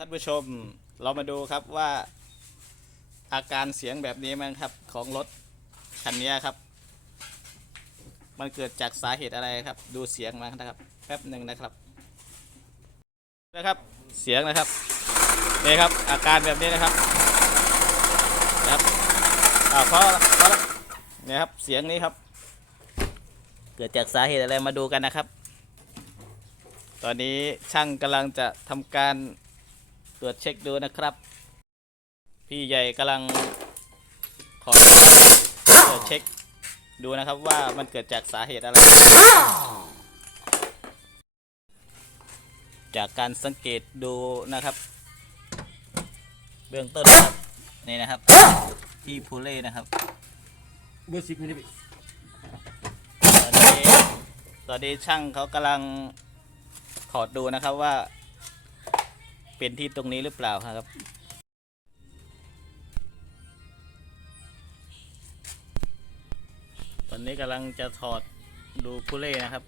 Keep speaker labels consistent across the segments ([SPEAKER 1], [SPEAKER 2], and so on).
[SPEAKER 1] ท่านผู้ชมเรามาดูครับว่าอาการเสียงแบบนี้มั้งครับของรถคันนี้ครับ มันเกิดจากสาเหตุอะไรครับ ดูเสียงมานะครับ แป๊บหนึ่งนะครับนะครับเสียงนะครับนี่ครับ อาการแบบนี้นะครับนะครับอ่าเพราะเพราะเนี่ยครับเสียงนี้ครับ เกิดจากสาเหตุอะไรมาดูกันนะครับ ตอนนี้ช่างกำลังจะทำการ ตรวจเช็คดูนะครับ พี่ใหญ่กำลังขอตรวจเช็คดูนะครับว่ามันเกิดจากสาเหตุอะไร จากการสังเกตดูนะครับ เบื้องต้นนะครับนี่นะครับพี่พูเล่นะครับ
[SPEAKER 2] เบอร์สิบไม่ได้ไป
[SPEAKER 1] ตอนนี้ตอนนี้ช่างเขากำลังถอดดูนะครับว่า เป็นที่ตรงนี้หรือเปล่าครับ ตอนนี้กำลังจะถอดดูคุเล่นะครับ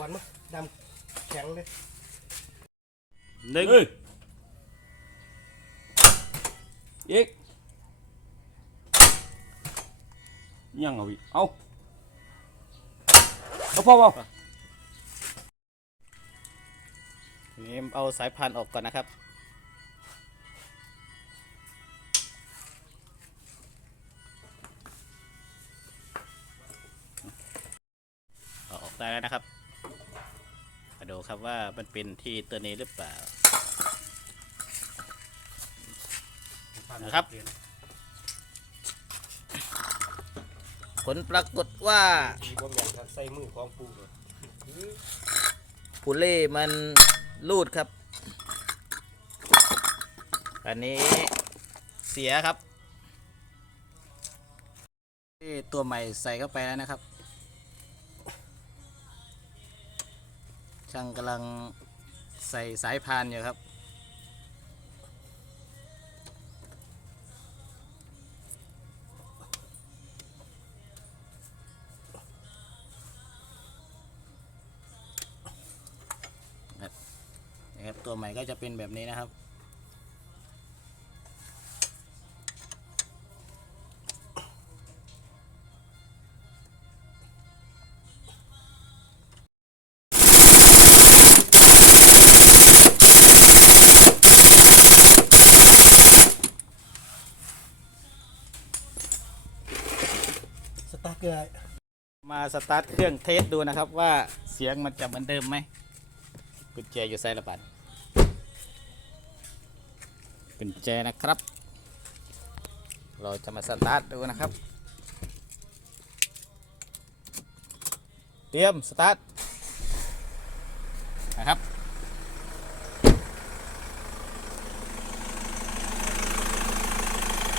[SPEAKER 2] มาดำควันมั้งดำแข็งเลย
[SPEAKER 1] หนึ่ง
[SPEAKER 3] อีกยังเอาอีกเอาเอาพ่อพ่อ
[SPEAKER 1] นี่เอาสายพานออกก่อนนะครับเอาออกได้แล้วนะครับมาดู ครับว่ามันเป็นที่ตัวนี้หรือเปล่า นะครับ ผลปรากฏว่า
[SPEAKER 2] มีบางอย่างการใส่มือของปูเลย
[SPEAKER 1] พูเล่มันรูดครับ อันนี้เสียครับนี่ตัวใหม่ใส่เข้าไปแล้วนะครับ ช่างกำลังใส่สายพานอยู่ครับ นะครับตัวใหม่ก็จะเป็นแบบนี้นะครับ
[SPEAKER 2] ตาร์ทเลย
[SPEAKER 1] มาสตาร์ทเครื่องเทสดูนะครับว่าเสียงมันจะเหมือนเดิมไหมกุญแจอยู่ไซระบันกุญแจนะครับ เราจะมาสตาร์ทดูนะครับ เตรียมสตาร์ทนะครับ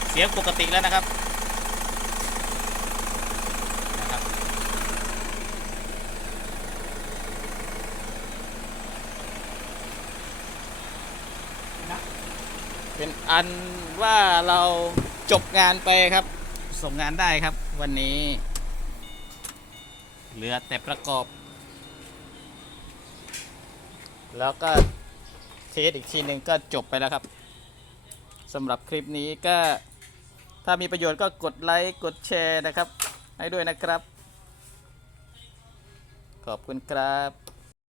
[SPEAKER 1] เสียงปกติแล้วนะครับ เป็นอันว่าเราจบงานไปครับ ส่งงานได้ครับวันนี้ เหลือแต่ประกอบ แล้วก็เทสอีกทีหนึ่งก็จบไปแล้วครับสำหรับคลิปนี้ก็ถ้ามีประโยชน์ก็กดไลค์กดแชร์นะครับ ให้ด้วยนะครับ ขอบคุณครับ